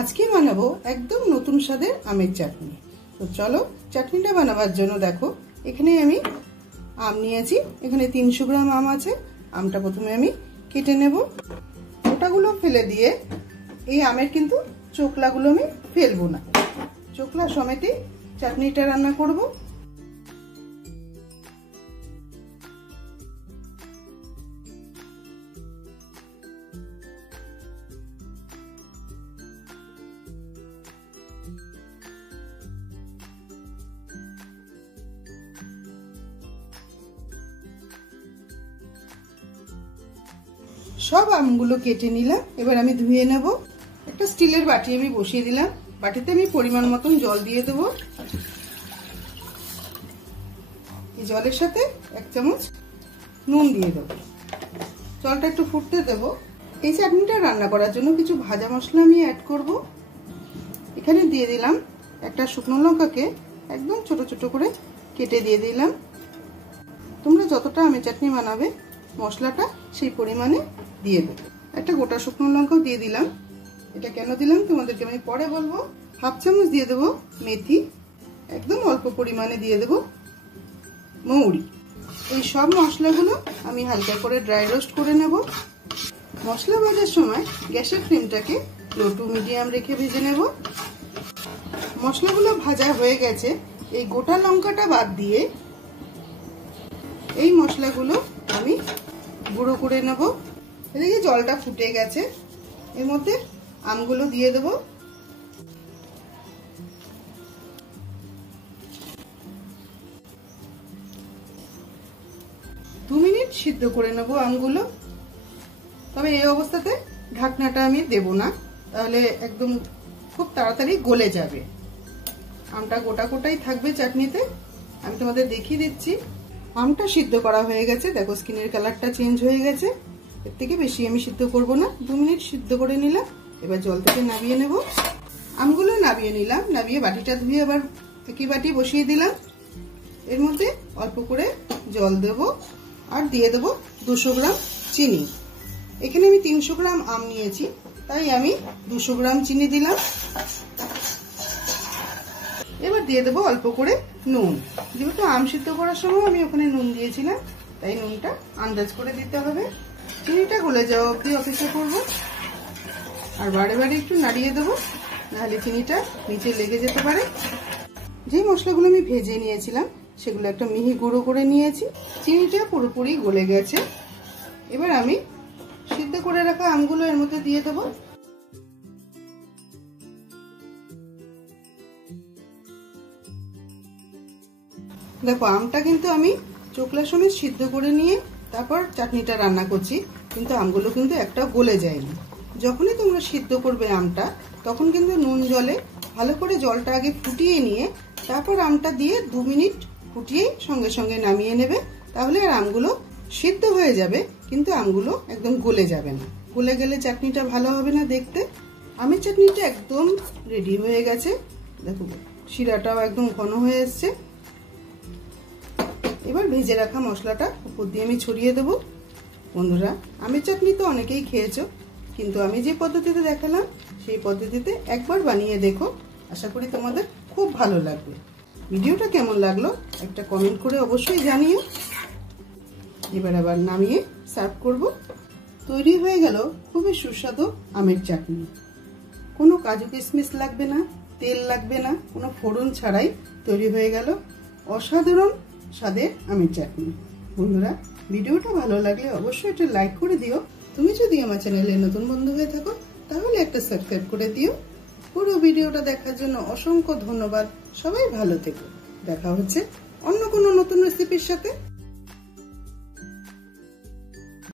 আজকে বানাবো একদম নতুন স্বাদের আমের চাটনি। তো চলো চাটনিটা বানাবার জন্য দেখো এখানে আমি আম নিয়েছি। এখানে 300 গ্রাম আম আছে। আমটা প্রথমে আমি কেটে নেব। ওটাগুলো ফেলে দিয়ে এই আমের কিন্তু চোকলাগুলো আমি ফেলবো না, চোকলা সমেতই চাটনিটা রান্না করব। সব আমগুলো কেটে নিলাম। এবার আমি ধুয়ে নেব। একটা স্টিলের বাটি আমি বসিয়ে দিলাম। বাটিতে আমি পরিমাণ মতন জল দিয়ে দেব। এই জলের সাথে 1 চামচ নুন দিয়ে দেব। জলটা একটু ফুটতে দেব। এই চাটনিটা রান্না করার জন্য কিছু ভাজা মশলা আমি অ্যাড করব। এখানে দিয়ে দিলাম একটা শুকনো লঙ্কাকে একদম ছোট ছোট করে কেটে দিয়ে দিলাম। তোমরা যতটা আমের চাটনি বানাবে মশলাটা সেই পরিমাণে দিয়ে দেবো। একটা গোটা শুকনো লঙ্কাও দিয়ে দিলাম। এটা কেন দিলাম তোমাদেরকে আমি পরে বলবো। 1/2 চামচ দিয়ে দেবো মেথি, একদম অল্প পরিমাণে দিয়ে দেবো মৌরি। এই সব মশলাগুলো আমি হালকা করে ড্রাই রোস্ট করে নেব। মশলা ভাজার সময় গ্যাসের ফ্লেমটাকে লো টু মিডিয়াম রেখে ভেজে নেব। মশলাগুলো ভাজা হয়ে গেছে। এই গোটা লঙ্কাটা বাদ দিয়ে এই মশলাগুলো আমি গুঁড়ো করে নেব। এদিকে জলটা ফুটে গেছে। এর মধ্যে আমগুলো দিয়ে দেব। দু মিনিট সিদ্ধ করে নেব আমগুলো। তবে এই অবস্থাতে ঢাকনাটা আমি দেব না, তাহলে একদম খুব তাড়াতাড়ি গলে যাবে। আমটা গোটা গোটাই থাকবে চাটনিতে। আমি তোমাদের দেখিয়ে দিচ্ছি। আমটা সিদ্ধ করা হয়ে গেছে। দেখো স্কিনের কালারটা চেঞ্জ হয়ে গেছে। এর থেকে বেশি আমি সিদ্ধ করব না। 2 মিনিট সিদ্ধ করে নিলাম। এবার জল থেকে নামিয়ে নেব। আমগুলো নামিয়ে নিলাম। নামিয়ে বাটিটা ধুয়ে আবার একই বাটি বসিয়ে দিলাম। এর মধ্যে অল্প করে জল দেব আর দিয়ে দেব 200 গ্রাম চিনি। এখানে আমি 300 গ্রাম আম নিয়েছি, তাই আমি 200 গ্রাম চিনি দিলাম। এবার দিয়ে দেবো অল্প করে নুন। যেহেতু আম সিদ্ধ করার সময় আমি ওখানে নুন দিয়েছিলাম, তাই নুনটা আন্দাজ করে দিতে হবে। চিনিটা গলে যাওয়া অবধি অপেক্ষা করবো। আর বারে বারে একটু নাড়িয়ে দেবো, নাহলে চিনিটা নিচে লেগে যেতে পারে। যে মশলাগুলো আমি ভেজে নিয়েছিলাম সেগুলো একটা মিহি গুঁড়ো করে নিয়েছি। চিনিটা পুরোপুরি গলে গেছে। এবার আমি সিদ্ধ করে রাখা আমগুলো এর মধ্যে দিয়ে দেবো। দেখো আমটা কিন্তু আমি চোকলা সমেত সিদ্ধ করে নিয়ে তারপর চাটনিটা রান্না করছি, কিন্তু আমগুলো কিন্তু একটা গলে যায়নি। যখনই তোমরা সিদ্ধ করবে আমটা, তখন কিন্তু নুন জলে ভালো করে জলটা আগে ফুটিয়ে নিয়ে তারপর আমটা দিয়ে 2 মিনিট ফুটিয়ে সঙ্গে সঙ্গে নামিয়ে নেবে। তাহলে আর আমগুলো সিদ্ধ হয়ে যাবে, কিন্তু আমগুলো একদম গলে যাবে না। গলে গেলে চাটনিটা ভালো হবে না দেখতে। আমের চাটনিটা একদম রেডি হয়ে গেছে। দেখো শিরাটাও একদম ঘন হয়ে এসছে। এবার ভেজে রাখা মশলাটা উপর দিয়ে আমি ছড়িয়ে দেব। বন্ধুরা, আমের চাটনি তো অনেকেই খেয়েছো, কিন্তু আমি যে পদ্ধতিতে দেখালাম সেই পদ্ধতিতে একবার বানিয়ে দেখো। আশা করি তোমাদের খুব ভালো লাগবে। ভিডিওটা কেমন লাগলো একটা কমেন্ট করে অবশ্যই জানিও। এবার আবার নামিয়ে সার্ভ করব। তৈরি হয়ে গেল খুবই সুস্বাদু আমের চাটনি। কোনো কাজু কিশমিশ লাগবে না, তেল লাগবে না, কোনো ফোড়ন ছাড়াই তৈরি হয়ে গেল অসাধারণ স্বাদের আমের চাটনি। বন্ধুরা, ভিডিওটা ভালো লাগলে অবশ্যই একটা লাইক করে দিও। তুমি যদি আমার চ্যানেলে নতুন বন্ধু হয়ে থাকো তাহলে একটা সাবস্ক্রাইব করে দিও। পুরো ভিডিওটা দেখার জন্য অসংখ্য ধন্যবাদ। সবাই ভালো থেকো। দেখা হচ্ছে অন্য কোনো নতুন রেসিপির সাথে।